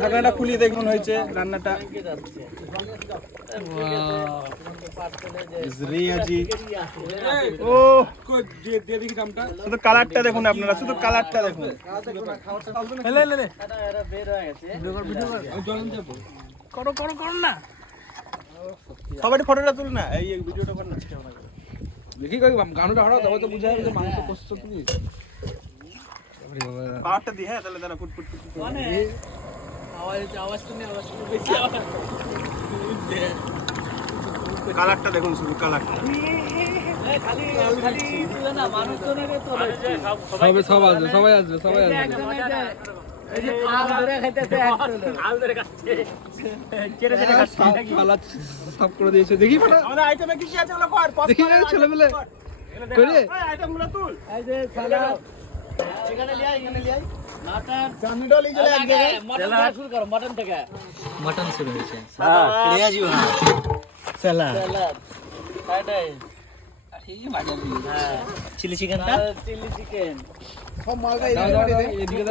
ঢাকনাটা খুলিয়ে দেখুন হয়েছে রান্নাটা। ও শুধু কালারটা দেখুন আপনারা শুধু কালারটা দেখুন। করো করো করো না। সবাই ফটোটা তুল না এই ভিডিওটা কর না দেখি কই গানুটা হঠাৎ তবে তো বুঝা যাবে মাংস কষ্ট তুমি। পাওয়ারটা দি হ্যাঁ তাহলে দাঁড়া ফুট ফুট ফুট ফুট। কালারটা দেখুন শুধু কালারটা। সবে সব আসবে সবাই আসবে সবাই আসবে সাপ করে দিয়েছে। দেখি আইটেমে ছেলেমেলে করে? দেখা। এই তুল। মটন। শুরু হয়েছে। চিলি চিকেনটা? Chilli chicken. এদিকে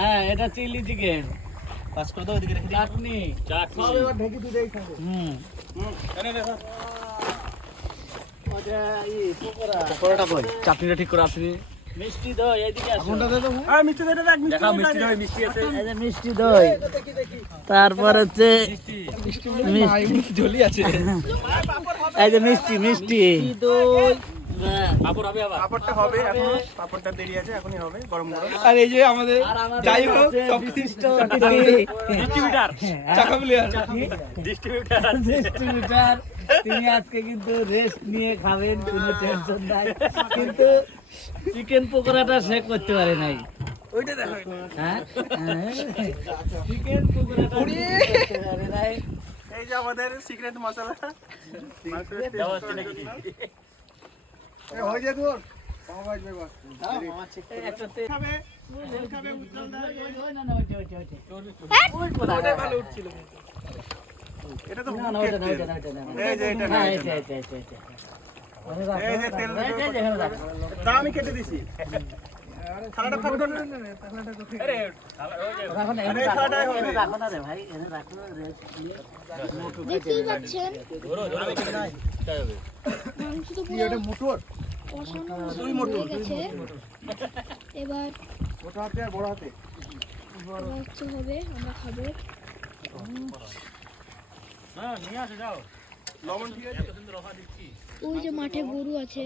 হ্যাঁ এটা চিলি চিকেন। পাস করে দাও এদিকে রেখে দিই। চাটনি। সব এবার ঢেকে এই সাইডে হুম। হুম। এনে নে ধর। ওটা ই পকোড়া। পরোটা কই? চাটনিটা ঠিক করে আসনি। মিষ্টি দই এদিকে আসো। এই মিষ্টি দইটা দেখ মিষ্টি দেখাও মিষ্টি দই মিষ্টি আছে। এই যে মিষ্টি দই। তারপর হচ্ছে মিষ্টি। জলি আছে। এই যে মিষ্টি। মিষ্টি দই। হ্যাঁ। পাপড় হবে আবার। পাপড়টা হবে এখনও। পাপড়টা দেরি আছে এখনই হবে গরম গরম। আর এই যে আমাদের যাই হোক সব ডিস্ট্রিবিউটার চাকা প্লেয়ার ডিস্ট্রিবিউটার ডিস্ট্রিবিউটার তিনি আজকে কিন্তু রেস্ট নিয়ে খাবেন কোনো টেনশন নাই। কিন্তু চিকেন পকোড়াটা সে করতে পারে নাই। ওইটা দেখো হ্যাঁ? চিকেন পকোড়াটা করতে পারে নাই। এই যে আমাদের সিক্রেট মশলা। হয়ে যায় তোর হ্যাঁ, আমি কেটে দিছি। হবে। এবার ছোট হাতে আর বড় হাতে। হচ্ছে হবে আমরা খাব। লবণ ঠিক আছে ওই যে মাঠে গরু আছে।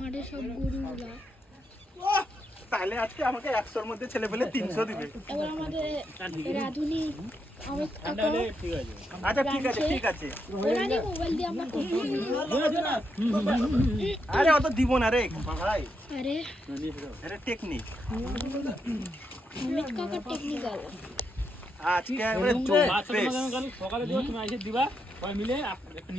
মাঠে সব গরুগুলা ওহ, তাহলে আজকে আমাকে একশোর মধ্যে ছেলে পেলে তিনশো দিবে। এবার আমাদের রাধুনি আচ্ছা ঠিক আছে ঠিক আছে। আরে অত দিব না রে। ভাই। আরে টেকনিক অমিত কাকার টেকনিক্যাল আজকে একবারে সকালে দিবা মিলে